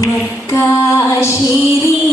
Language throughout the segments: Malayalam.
മക്കാശിരീഫതിൽ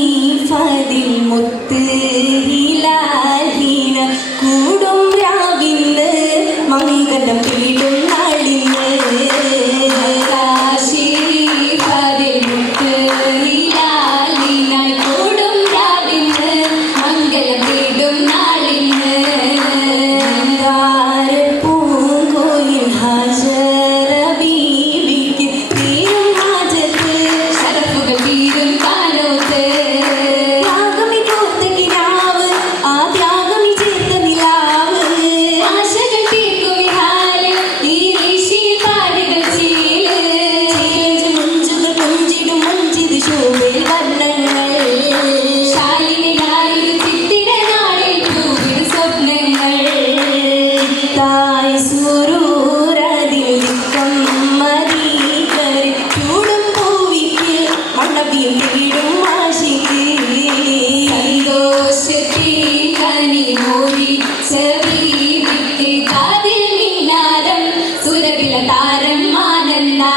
ഇല്ല താരന്മാരെന്താ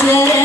Yeah.